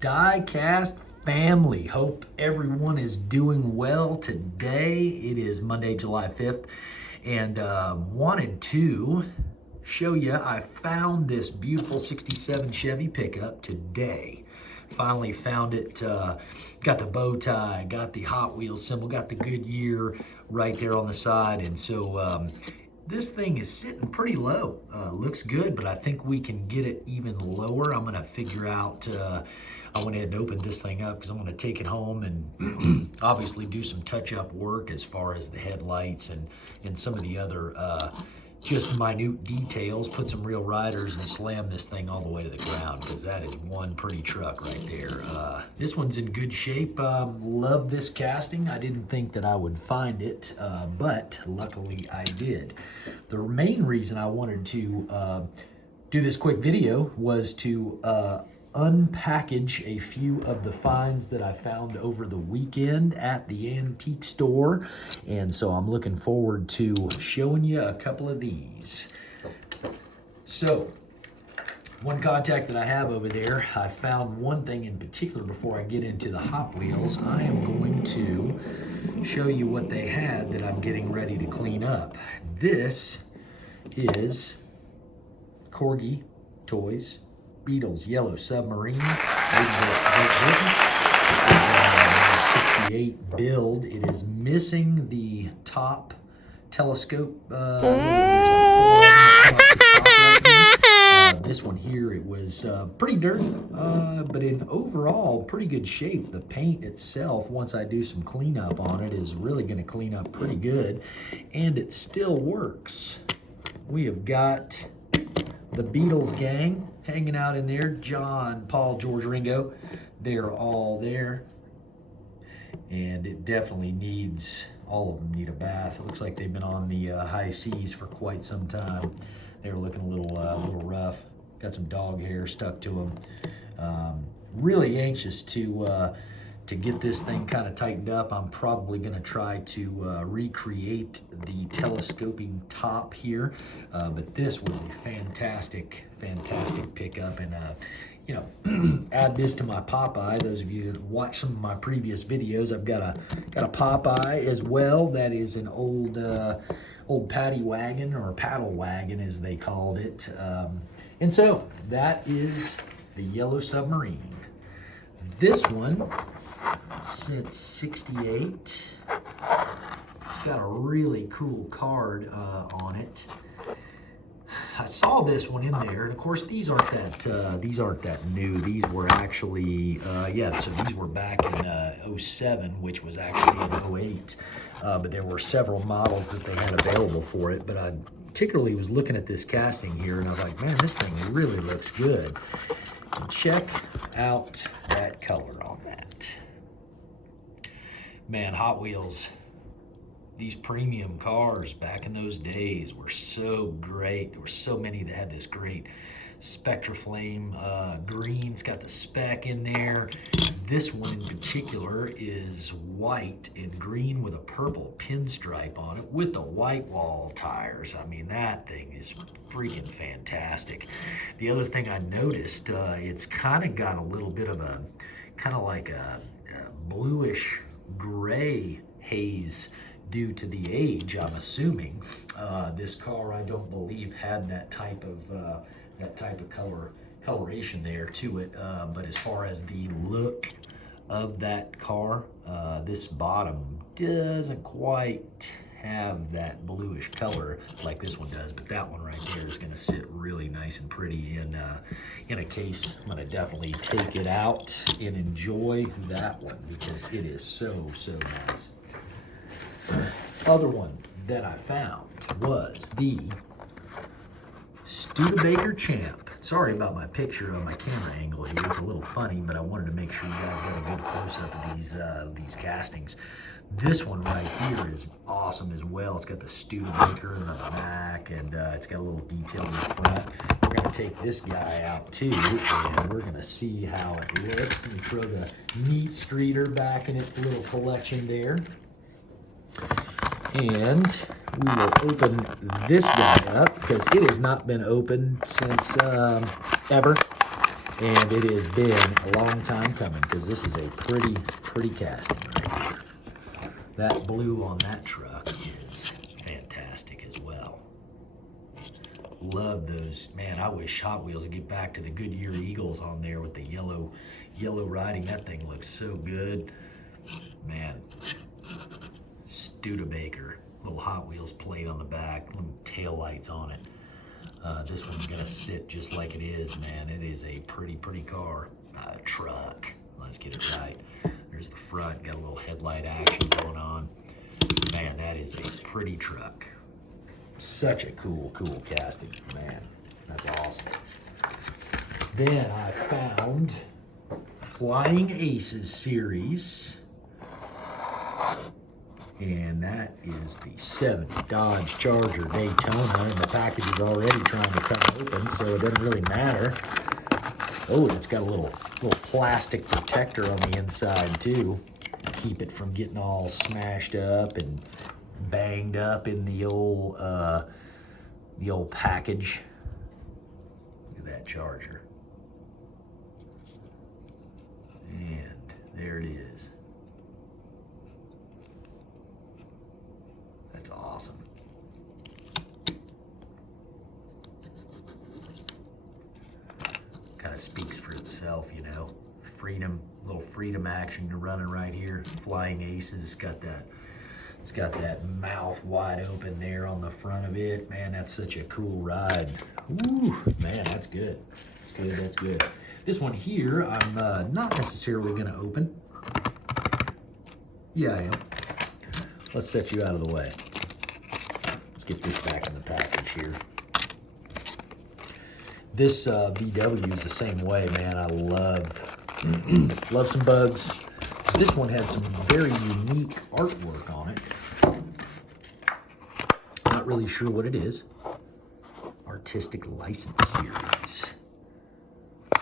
Diecast family. Hope everyone is doing well today. It is Monday, July 5th, and wanted to show you I found this beautiful 67 Chevy pickup today. Finally found it, got the bow tie, got the Hot Wheels symbol, got the Goodyear right there on the side, and so this thing is sitting pretty low. Looks good, but I think we can get it even lower. I'm gonna figure out, I went ahead and opened this thing up because I'm gonna take it home and obviously do some touch-up work as far as the headlights and some of the other just minute details, put some real riders and slam this thing all the way to the ground, because that is one pretty truck right there. This one's in good shape. Love this casting. I didn't think that I would find it, but luckily I did. The main reason I wanted to do this quick video was to unpackage a few of the finds that I found over the weekend at the antique store, and so I'm looking forward to showing you a couple of these. So one contact that I have over there, I found one thing in particular. Before I get into the Hot Wheels, I am going to show you what they had that I'm getting ready to clean up. This is Corgi Toys Beatles Yellow Submarine. This is a 68 build. It is missing the top telescope. This one here, it was pretty dirty, but in overall pretty good shape. The paint itself, once I do some cleanup on it, is really going to clean up pretty good, and it still works. We have got the Beatles gang hanging out in there. John, Paul, George, Ringo, they're all there. And it definitely needs, all of them need a bath. It looks like they've been on the high seas for quite some time. They were looking a little rough. Got some dog hair stuck to them. Really anxious to get this thing kind of tightened up. I'm probably going to try to recreate the telescoping top here, but this was a fantastic pickup, and you know, add this to my Popeye. Those of you that watch some of my previous videos, I've got a Popeye as well. That is an old paddy wagon, or paddle wagon as they called it, and so that is the Yellow Submarine. This one, since 68, it's got a really cool card on it. I saw this one in there, and of course these aren't that new. These were actually so these were back in 07, which was actually in 08, but there were several models that they had available for it. But I particularly was looking at this casting here, and I was like, man, this thing really looks good. Check out that color on that. Man, Hot Wheels, these premium cars back in those days were so great. There were so many that had this great Spectra Flame green. It's got the spec in there. This one in particular is white and green with a purple pinstripe on it with the white wall tires. I mean, that thing is freaking fantastic. The other thing I noticed, it's kind of got a little bit of a, kind of like a bluish gray haze due to the age, I'm assuming. This car, I don't believe, had that type of coloration there to it. But as far as the look of that car, this bottom doesn't quite have that bluish color like this one does, but that one right there is going to sit really nice and pretty in a case. I'm going to definitely take it out and enjoy that one because it is so nice. Other one that I found was the Studebaker Champ. Sorry about my picture on my camera angle here. It's a little funny, but I wanted to make sure you guys got a good close-up of these castings. This one right here is awesome as well. It's got the Studebaker in the back, and it's got a little detail in the front. We're going to take this guy out too, and we're going to see how it looks. Let me throw the Neat Streeter back in its little collection there. And we will open this guy up because it has not been opened since ever. And it has been a long time coming because this is a pretty casting right here. That blue on that truck is fantastic as well. Love those. Man, I wish Hot Wheels would get back to the Goodyear Eagles on there with the yellow writing. That thing looks so good. Man, Studebaker, little Hot Wheels plate on the back, little tail lights on it. This one's gonna sit just like it is, man. It is a pretty car. Truck. Let's get it right. There's the front, got a little headlight action going on. Man, that is a pretty truck. Such a cool casting, man. That's awesome. Then I found Flying Aces series. And that is the 70 Dodge Charger Daytona, and the package is already trying to come open, so it doesn't really matter. Oh, it's got a little plastic protector on the inside too, keep it from getting all smashed up and banged up in the old package. Look at that Charger, and there it is. That's awesome. Kind of speaks for itself, you know. Freedom, little freedom action to running right here. Flying Aces, it's got that mouth wide open there on the front of it. Man, that's such a cool ride. Ooh, man, that's good. That's good. This one here, I'm not necessarily gonna open. Yeah, I am. Let's set you out of the way. Let's get this back in the package here. This VW is the same way, man. I love some bugs. This one had some very unique artwork on it. Not really sure what it is. Artistic License Series.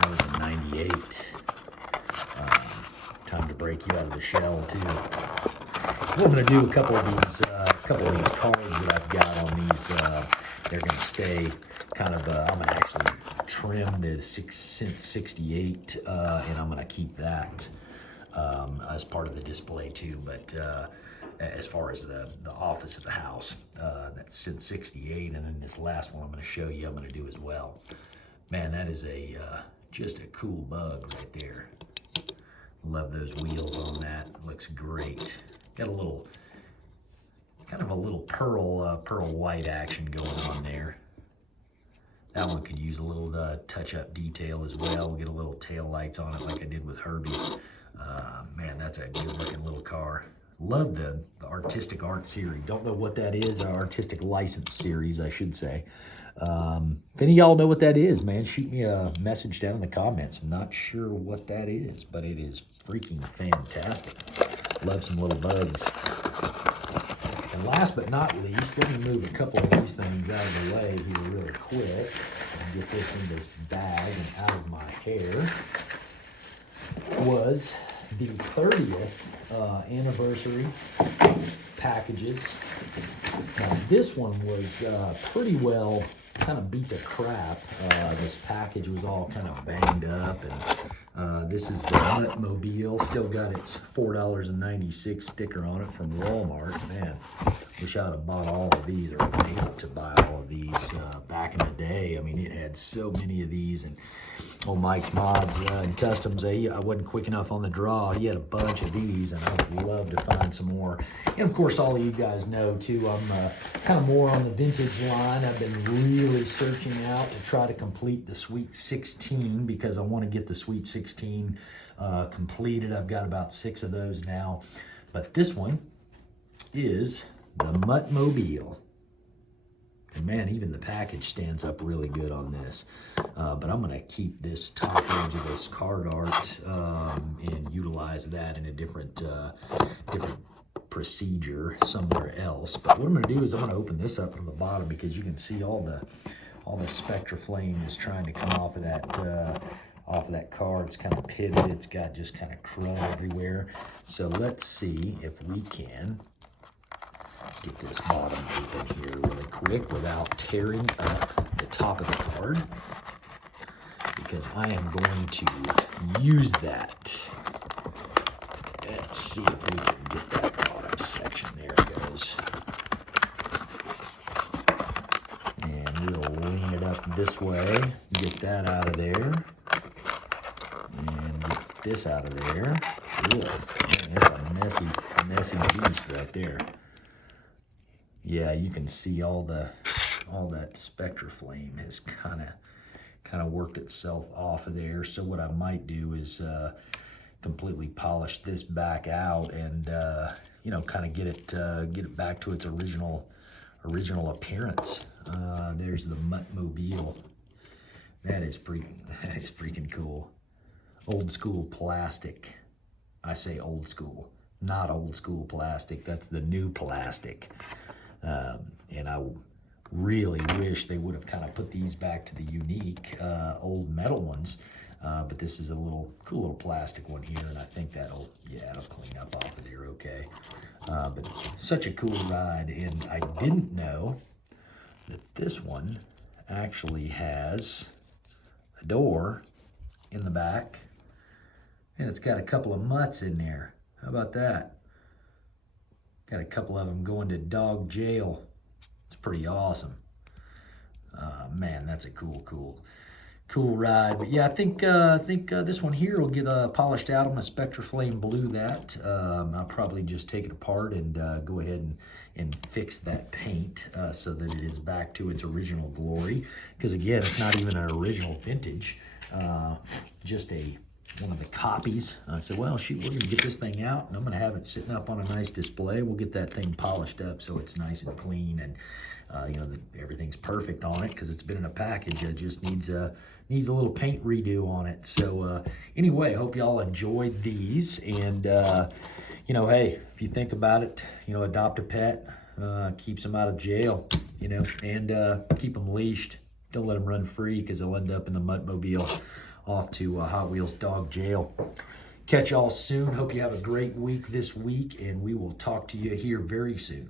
That was in '98. Time to break you out of the shell too. I'm going to do a couple of these cards that I've got on these. They're going to stay kind of. I'm going to actually trim the since '68, and I'm going to keep that as part of the display too. But as far as the office of the house, that's since '68, and then this last one I'm going to show you, I'm going to do as well. Man, that is just a cool bug right there. Love those wheels on that. Looks great. Got a little, kind of a little pearl white action going on there. That one could use a little touch-up detail as well. We'll get a little tail lights on it like I did with Herbie. Man, that's a good-looking little car. Love the Artistic Art Series. Don't know what that is. Artistic License Series, I should say. If any of y'all know what that is, man, shoot me a message down in the comments. I'm not sure what that is, but it is freaking fantastic. Love some little bugs. And last but not least, let me move a couple of these things out of the way here really quick and get this in this bag and out of my hair. Was the 30th anniversary packages. Now, this one was pretty well kind of beat to crap. This package was all kind of banged up, and this is the Mutt Mobile. Still got its $4.96 sticker on it from Walmart. Man, wish I'd have bought all of these, or been able to buy all of these back in the day. I mean, it had so many of these, and old Mike's Mods and Customs, I wasn't quick enough on the draw. He had a bunch of these, and I would love to find some more. And of course, all of you guys know too, I'm kind of more on the vintage line. I've been really searching out to try to complete the Sweet 16 because I want to get the Sweet 16 completed. I've got about 6 of those now, but this one is the Mutt Mobile. And man, even the package stands up really good on this. But I'm gonna keep this top edge of this card art and utilize that in a different procedure somewhere else. But what I'm gonna do is I'm gonna open this up from the bottom because you can see all the spectra flame is trying to come off of that card. It's kind of pitted. It's got just kind of crud everywhere. So let's see if we can get this bottom open here really quick without tearing up the top of the card. because I am going to use that. Let's see if we can get that bottom section. There it goes. And we'll lean it up this way, get that out of there, and get this out of there. Good. Man, that's a messy beast right there. Yeah, you can see all that SpectraFlame has kind of worked itself off of there. So what I might do is completely polish this back out and you know, kind of get it back to its original appearance. There's the Mutt Mobile. That is freaking cool. Old school plastic. I say old school, not old school plastic. That's the new plastic. And I really wish they would have kind of put these back to the unique old metal ones. But this is a cool little plastic one here, and I think it'll clean up off of there okay. But such a cool ride, and I didn't know that this one actually has a door in the back, and it's got a couple of mutts in there. How about that? Got a couple of them going to dog jail. It's pretty awesome. Man, that's a cool ride. But yeah, I think this one here will get polished out. I'm gonna SpectraFlame blue that. I'll probably just take it apart and go ahead and fix that paint so that it is back to its original glory. Because again, it's not even an original vintage, just one of the copies. I said, well, shoot, we're gonna get this thing out and I'm gonna have it sitting up on a nice display. We'll get that thing polished up so it's nice and clean, and you know, everything's perfect on it because it's been in a package. It just needs a little paint redo on it. So anyway, hope y'all enjoyed these, and you know, hey, if you think about it, you know, adopt a pet, keeps them out of jail, you know, and keep them leashed. Don't let them run free because they'll end up in the Mutt Mobile off to Hot Wheels dog jail. Catch y'all soon. Hope you have a great week this week, and we will talk to you here very soon.